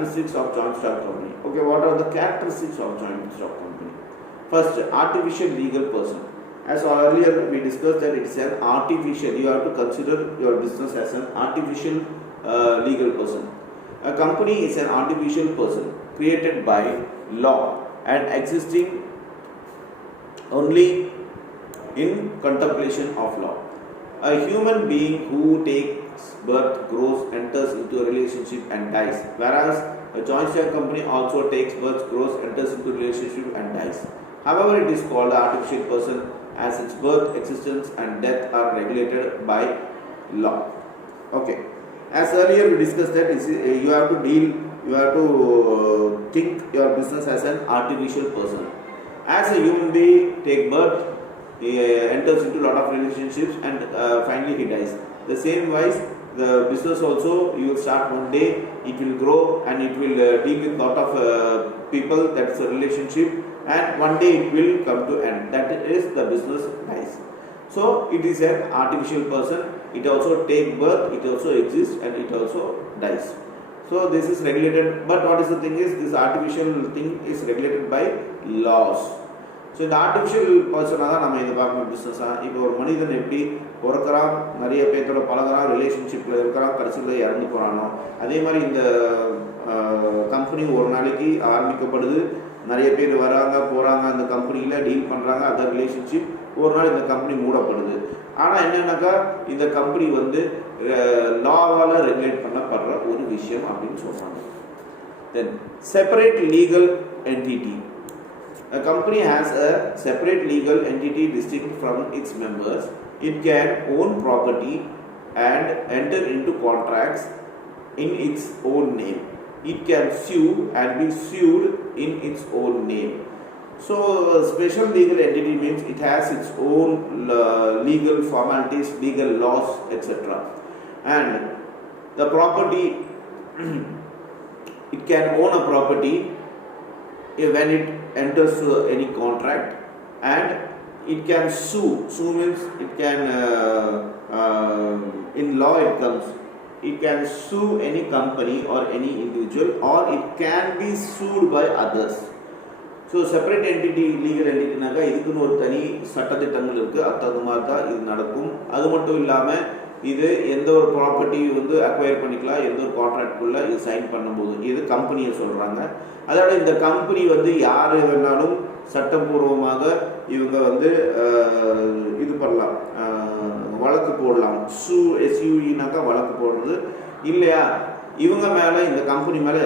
characteristics of joint stock company. Okay, what are the characteristics of joint stock company? First, artificial legal person. As earlier we discussed that it's an artificial, you have to consider your business as an artificial legal person. A company is an artificial person created by law and existing only in contemplation of law. A human being who takes birth, grows, enters into a relationship and dies, whereas a joint stock company also takes birth, grows, enters into a relationship and dies. However, it is called artificial person as its birth, existence and death are regulated by law. Okay. As earlier we discussed that you have to think your business as an artificial person. As a human being take birth, he enters into a lot of relationships and finally he dies. The same wise, the business also, you will start one day, it will grow and it will deal with lot of people, that's a relationship, and one day it will come to end. That is the business dies. So it is an artificial person. It also takes birth, it also exists and it also dies. So this is regulated, but what is the thing is, this artificial thing is regulated by laws. So இந்த ஆர்டிஃபிஷியல் பர்சனாக தான் நம்ம இதை பார்க்கணும் பிஸ்னஸாக. இப்போ ஒரு மனிதன் எப்படி பிறக்கிறான், நிறைய பேர்த்தோட பழகிறான், ரிலேஷன்ஷிப்பில் இருக்கிறான், கடைசியில் இறந்து போகிறானோ, அதே மாதிரி இந்த கம்பெனி ஒரு நாளைக்கு ஆரம்பிக்கப்படுது, நிறைய பேர் வராங்க போகிறாங்க, அந்த கம்பெனியில் டீல் பண்ணுறாங்க, அதர் ரிலேஷன்ஷிப், ஒரு நாள் இந்த கம்பெனி மூடப்படுது. ஆனால் என்னென்னாக்கா இந்த கம்பெனி வந்து லாவால் ரெகுலேட் பண்ணப்படுற ஒரு விஷயம் அப்படின்னு சொல்கிறாங்க. Then separate legal entity. A company has a separate legal entity distinct from its members. It can own property and enter into contracts in its own name. It can sue and be sued in its own name. So, special legal entity means it has its own legal formalities, legal laws, etc. And the property, it can own a property when it enters any contract, and it can sue. Sue means it can, in law it comes, it can sue any company or any individual, or it can be sued by others. So separate entity, legal entity naga இதுக்குன்னு ஒரு தனி சட்டத்திட்டங்கள் இருக்குது, அது தகுந்த மாதிரி தான் இது நடக்கும். அது மட்டும் இல்லாமல் இது எந்த ஒரு ப்ராப்பர்ட்டி வந்து அக்வயர் பண்ணிக்கலாம், எந்த ஒரு கான்ட்ராக்டுக்குள்ளே இது சைன் பண்ணும்போது இது கம்பெனியை சொல்கிறாங்க. அதோட இந்த கம்பெனி வந்து யார் வேணாலும் சட்டப்பூர்வமாக இவங்க வந்து இது பண்ணலாம், வழக்கு போடலாம். SUEனாக்கா வழக்கு போடுறது இல்லையா, இவங்க மேலே இந்த கம்பெனி மேலே